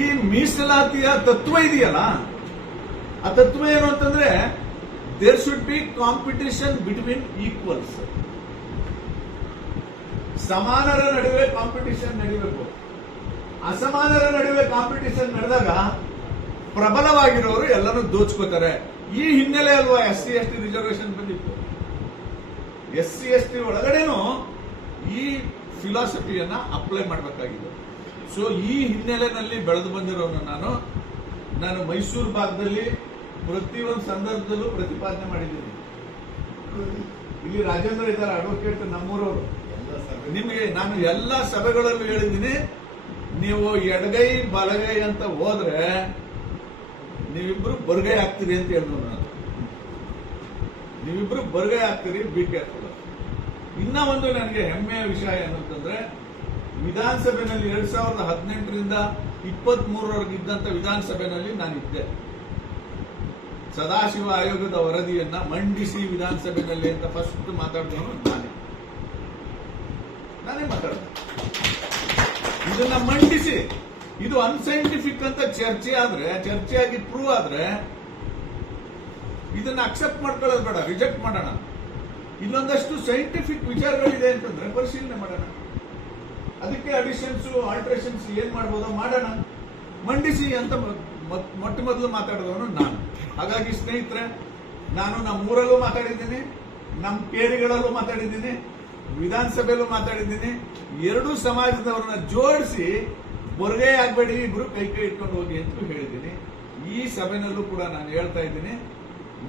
ಈ ಮೀಸಲಾತಿಯ ತತ್ವ ಇದೆಯಲ್ಲ, ಆ ತತ್ವ ಏನು ಅಂತಂದ್ರೆ there should be competition between equals Samanera ನಡುವೆ ಕಾಂಪಿಟಿಷನ್ ನಡೀಬೇಕು. ಅಸಮಾನರ ನಡುವೆ ಕಾಂಪಿಟಿಷನ್ ನಡೆದಾಗ ಪ್ರಬಲವಾಗಿರೋರು ಎಲ್ಲರೂ ದೋಚ್ಕೋತಾರೆ. ಈ ಹಿನ್ನೆಲೆ ಅಲ್ವಾ S C S T reservation ಬಂದಿತ್ತು. ಎಸ್ ಸಿ ಎಸ್ ಟಿ ಒಳಗಡೆನೂ ಈ ಫಿಲಾಸಫಿಯನ್ನ ಅಪ್ಲೈ ಮಾಡಬೇಕಾಗಿದೆ. ಸೊ ಈ ಹಿನ್ನೆಲೆಯಲ್ಲಿ ಬೆಳೆದು ಬಂದಿರೋನು ನಾನು ನಾನು ಮೈಸೂರು ಭಾಗದಲ್ಲಿ ಪ್ರತಿಯೊಂದು ಸಂದರ್ಭದಲ್ಲೂ ಪ್ರತಿಪಾದನೆ ಮಾಡಿದ್ದೀನಿ. ಇಲ್ಲಿ ರಾಜೇಂದ್ರ ಇದ್ದಾರೆ ಅಡ್ವೊಕೇಟ್ ನಮ್ಮೂರವರು. ನಿಮಗೆ ನಾನು ಎಲ್ಲ ಸಭೆಗಳಲ್ಲೂ ಹೇಳಿದ್ದೀನಿ, ನೀವು ಎಡಗೈ, ಬಲಗೈ ಅಂತ ಹೋದ್ರೆ ನೀವಿಬ್ರು ಬರ್ಗೈ ಆಗ್ತೀರಿ ಅಂತ ಹೇಳಿದ್ರು ನಾನು. ನೀವಿಬ್ರು ಬರ್ಗೈ ಆಗ್ತೀರಿ ಬಿ ಕೇರ್ಫುಲ್ ಇನ್ನ ಒಂದು ನನಗೆ ಹೆಮ್ಮೆಯ ವಿಷಯ ಏನಂತಂದ್ರೆ ವಿಧಾನಸಭೆಯಲ್ಲಿ ಎರಡ್ ಸಾವಿರದ ಹದಿನೆಂಟರಿಂದ ಇಪ್ಪತ್ತ್ ಮೂರವರೆಗೆ ಇದ್ದಂತ ವಿಧಾನಸಭೆಯಲ್ಲಿ ನಾನಿದ್ದೆ. ಸದಾಶಿವ ಆಯೋಗದ ವರದಿಯನ್ನ ಮಂಡಿಸಿ ವಿಧಾನಸಭೆಯಲ್ಲಿ ಅಂತ ಫಸ್ಟ್ ಮಾತಾಡಿದವನು ನಾನೇ. ನಾನೇ ಮಾತಾಡಿದೆ. ಇದನ್ನ ಮಂಡಿಸಿ. ಇದು ಅನ್ಸೈಂಟಿಫಿಕ್ ಅಂತ ಚರ್ಚೆ ಆದ್ರೆ, ಚರ್ಚೆಯಾಗಿ ಪ್ರೂವ್ ಆದ್ರೆ, ಇದನ್ನ ಅಕ್ಸೆಪ್ಟ್ ಮಾಡ್ಕೊಳ್ಳೋದು ಬೇಡ ರಿಜೆಕ್ಟ್ ಮಾಡೋಣ. ಇಲ್ಲೊಂದಷ್ಟು ಸೈಂಟಿಫಿಕ್ ವಿಚಾರಗಳಿದೆ ಅಂತಂದ್ರೆ ಪರಿಶೀಲನೆ ಮಾಡೋಣ. ಅದಕ್ಕೆ ಅಡಿಷನ್ಸ್ ಆಲ್ಟ್ರೇಷನ್ಸ್ ಏನ್ ಮಾಡ್ಬೋದೋ ಮಾಡೋಣ. ಮಂಡಿಸಿ ಅಂತ ಮೊಟ್ಟ ಮೊದಲು ಮಾತಾಡಿದವನು ನಾನು. ಹಾಗಾಗಿ ಸ್ನೇಹಿತರೆ, ನಾನು ನಮ್ಮ ಊರಲ್ಲೂ ಮಾತಾಡಿದ್ದೀನಿ, ನಮ್ಮ ಪೇರಿಗಳಲ್ಲೂ ಮಾತಾಡಿದ್ದೀನಿ, ವಿಧಾನಸಭೆಯಲ್ಲೂ ಮಾತಾಡಿದ್ದೀನಿ. ಎರಡೂ ಸಮಾಜದವ್ರನ್ನ ಜೋಡಿಸಿ ಬೊರಗೇ ಆಗ್ಬೇಡಿ, ಇಬ್ರು ಕೈ ಕೈ ಇಟ್ಕೊಂಡು ಹೋಗಿ ಅಂತ ಹೇಳಿದ್ದೀನಿ. ಈ ಸಭೆನಲ್ಲೂ ಕೂಡ ನಾನು ಹೇಳ್ತಾ ಇದ್ದೀನಿ,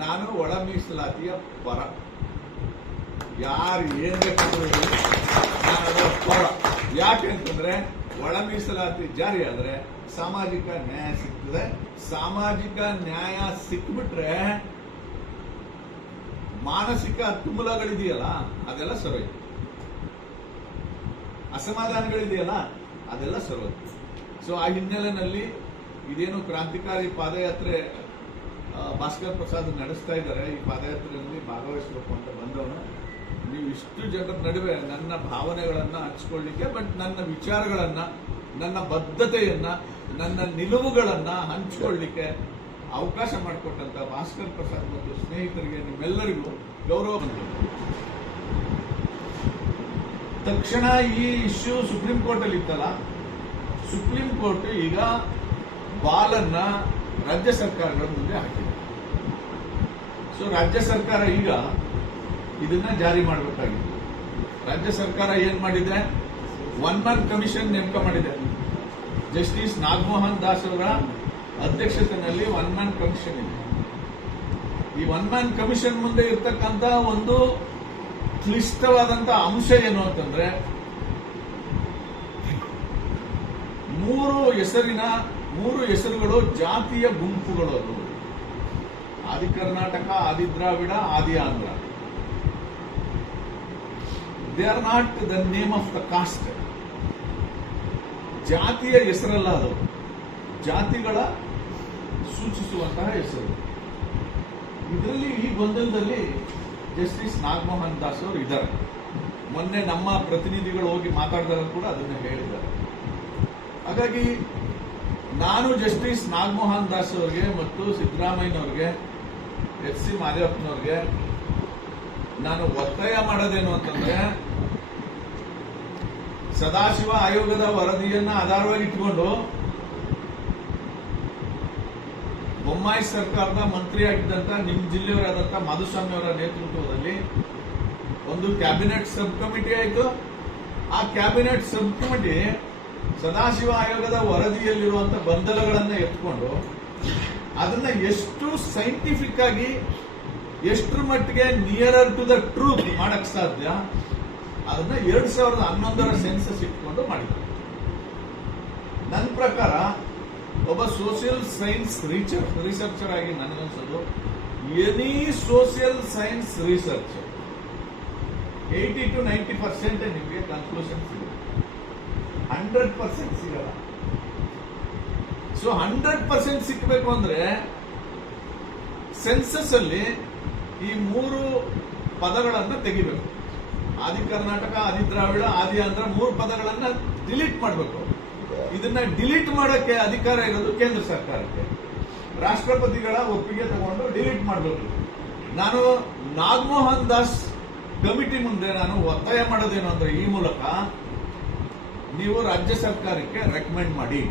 ನಾನು ಒಳ ಮೀಸಲಾತಿಯ ಪರ. ಯಾರು ಏನ್ ಬೇಕಾದ್ರೂ ಯಾಕೆ ಅಂತಂದ್ರೆ ಒಳ ಮೀಸಲಾತಿ ಜಾರಿ ಆದ್ರೆ ಸಾಮಾಜಿಕ ನ್ಯಾಯ ಸಿಗ್ತದೆ. ಸಾಮಾಜಿಕ ನ್ಯಾಯ ಸಿಕ್ಬಿಟ್ರೆ ಮಾನಸಿಕ ತುಮುಲಗಳಿದೆಯಲ್ಲ, ಅದೆಲ್ಲ ಸರೋಯ್ತು ಅಸಮಾಧಾನಗಳಿದೆಯಲ್ಲ, ಅದೆಲ್ಲ ಸರೋಯ್ತು ಸೊ ಆ ಹಿನ್ನೆಲೆಯಲ್ಲಿ ಇದೇನು ಕ್ರಾಂತಿಕಾರಿ ಪಾದಯಾತ್ರೆ ಭಾಸ್ಕರ್ ಪ್ರಸಾದ್ ನಡೆಸ್ತಾ ಇದ್ದಾರೆ. ಈ ಪಾದಯಾತ್ರೆಯಲ್ಲಿ ಭಾಗವಹಿಸಬೇಕು ಅಂತ ಬಂದವನು. ನೀವು ಇಷ್ಟು ಜನರ ನಡುವೆ ನನ್ನ ಭಾವನೆಗಳನ್ನ ಹಂಚ್ಕೊಳ್ಳಿಕ್ಕೆ ಬಟ್ ನನ್ನ ವಿಚಾರಗಳನ್ನ, ನನ್ನ ಬದ್ಧತೆಯನ್ನ, ನನ್ನ ನಿಲುವುಗಳನ್ನ ಹಂಚ್ಕೊಳ್ಳಿಕ್ಕೆ ಅವಕಾಶ ಮಾಡಿಕೊಟ್ಟಂತ ಭಾಸ್ಕರ್ ಪ್ರಸಾದ್ ಮತ್ತು ಸ್ನೇಹಿತರಿಗೆ ನಿಮ್ಮೆಲ್ಲರಿಗೂ ಗೌರವ ಬಂದಿದೆ ತಕ್ಷಣ ಈ ಇಶ್ಯೂ ಸುಪ್ರೀಂ ಕೋರ್ಟ್ ಅಲ್ಲಿ ಇತ್ತಲ್ಲ, ಸುಪ್ರೀಂ ಕೋರ್ಟ್ ಈಗ ಬಾಲನ್ನ ರಾಜ್ಯ ಸರ್ಕಾರಗಳ ಮುಂದೆ ಹಾಕಿದೆ. ಸೊ ರಾಜ್ಯ ಸರ್ಕಾರ ಈಗ ಇದನ್ನ ಜಾರಿ ಮಾಡಬೇಕಾಗಿತ್ತು. ರಾಜ್ಯ ಸರ್ಕಾರ ಏನ್ ಮಾಡಿದೆ? ಒನ್ ಮ್ಯಾನ್ ಕಮಿಷನ್ ನೇಮಕ ಮಾಡಿದೆ. ಜಸ್ಟಿಸ್ ನಾಗಮೋಹನ್ ದಾಸ್ ಅವರ ಅಧ್ಯಕ್ಷತೆಯಲ್ಲಿ ಒನ್ ಮ್ಯಾನ್ ಕಮಿಷನ್ ಇದೆ. ಈ ಒನ್ ಮ್ಯಾನ್ ಕಮಿಷನ್ ಮುಂದೆ ಇರತಕ್ಕಂತ ಒಂದು ಕ್ಲಿಷ್ಟವಾದಂತ ಅಂಶ ಏನು ಅಂತಂದ್ರೆ, ಮೂರು ಹೆಸರಿನ, ಮೂರು ಹೆಸರುಗಳು ಜಾತಿಯ ಗುಂಪುಗಳು ಅದು. ಆದಿ Karnataka, Adi Dravida, Adi Andhra. They are not the name of the caste ಜಾತಿಯ ಹೆಸರಲ್ಲ ಅದು ಜಾತಿಗಳ ಸೂಚಿಸುವಂತಹ ಹೆಸರು. ಇದರಲ್ಲಿ ಈ ಗೊಂದಲದಲ್ಲಿ ಜಸ್ಟಿಸ್ ನಾಗಮೋಹನ್ ದಾಸ್ ಅವರು ಇದ್ದಾರೆ. ಮೊನ್ನೆ ನಮ್ಮ ಪ್ರತಿನಿಧಿಗಳು ಹೋಗಿ ಮಾತಾಡಿದಾಗ ಕೂಡ ಅದನ್ನು ಹೇಳಿದ್ದಾರೆ. ಹಾಗಾಗಿ ನಾನು ಜಸ್ಟಿಸ್ ನಾಗಮೋಹನ್ ದಾಸ್ ಅವರಿಗೆ ಮತ್ತು ಸಿದ್ದರಾಮಯ್ಯನವ್ರಿಗೆ ಎಚ್ ಸಿ ಮಾದೇವಪ್ಪನವ್ರಿಗೆ, ನಾನು ಒತ್ತಾಯ ಮಾಡೋದೇನು ಅಂತಂದ್ರೆ ಸದಾಶಿವ ಆಯೋಗದ ವರದಿಯನ್ನ ಆಧಾರವಾಗಿ ಇಟ್ಕೊಂಡು ಬೊಮ್ಮಾಯಿ ಸರ್ಕಾರದ ಮಂತ್ರಿಯಾಗಿದ್ದಂಥ ನಿಮ್ಮ ಜಿಲ್ಲೆಯವರಾದಂಥ ಮಾಧುಸ್ವಾಮಿ ಅವರ ನೇತೃತ್ವದಲ್ಲಿ ಒಂದು ಕ್ಯಾಬಿನೆಟ್ ಸಬ್ ಕಮಿಟಿ ಆಯಿತು. ಆ ಕ್ಯಾಬಿನೆಟ್ ಸಬ್ ಕಮಿಟಿ ಸದಾಶಿವ ಆಯೋಗದ ವರದಿಯಲ್ಲಿರುವಂತಹ ಗೊಂದಲಗಳನ್ನ ಎತ್ಕೊಂಡು ಅದನ್ನ ಎಷ್ಟು ಸೈಂಟಿಫಿಕ್ ಆಗಿ, ಎಷ್ಟರ ಮಟ್ಟಿಗೆ ನಿಯರರ್ ಟು ದ ಟ್ರೂತ್ ಮಾಡಕ್ ಸಾಧ್ಯ ಅದನ್ನ ಎರಡ್ ಸಾವಿರದ ಹನ್ನೊಂದರ ಸೆನ್ಸಸ್ ಇಟ್ಕೊಂಡು ಮಾಡಿದ್ರು. ನನ್ನ ಪ್ರಕಾರ ಒಬ್ಬ ಸೋಷಿಯಲ್ ಸೈನ್ಸ್ ರಿಸರ್ಚ್ ರಿಸರ್ಚರ್ ಆಗಿ ನನಗನ್ಸೋದು any social science research eighty two ninety percent ನಿಮಗೆ ಕನ್ಕ್ಲೂಷನ್ ಸಿಗುತ್ತೆ. ಹಂಡ್ರೆಡ್ ಪರ್ಸೆಂಟ್ ಸಿಗಲ್ಲ. ಸೊ ಹಂಡ್ರೆಡ್ ಪರ್ಸೆಂಟ್ ಸಿಕ್ಕಬೇಕು ಅಂದ್ರೆ ಸೆನ್ಸಸ್ ಅಲ್ಲಿ ಈ ಮೂರು ಪದಗಳನ್ನು ತೆಗಿಬೇಕು. ಆದಿ ಕರ್ನಾಟಕ, ಆದಿ ದ್ರಾವಿಡ, ಆದಿ ಆಂಧ್ರ ಮೂರು ಪದಗಳನ್ನ ಡಿಲೀಟ್ ಮಾಡಬೇಕು. ಇದನ್ನ ಡಿಲೀಟ್ ಮಾಡಕ್ಕೆ ಅಧಿಕಾರ ಇರೋದು ಕೇಂದ್ರ ಸರ್ಕಾರಕ್ಕೆ. ರಾಷ್ಟ್ರಪತಿಗಳ ಒಪ್ಪಿಗೆ ತಗೊಂಡು ಡಿಲೀಟ್ ಮಾಡಬೇಕು. ನಾನು ನಾಗಮೋಹನ್ ದಾಸ್ ಕಮಿಟಿ ಮುಂದೆ ನಾನು ಒತ್ತಾಯ ಮಾಡೋದೇನು ಅಂದ್ರೆ ಈ ಮೂಲಕ ನೀವು ರಾಜ್ಯ ಸರ್ಕಾರಕ್ಕೆ ರೆಕಮೆಂಡ್ ಮಾಡಿ.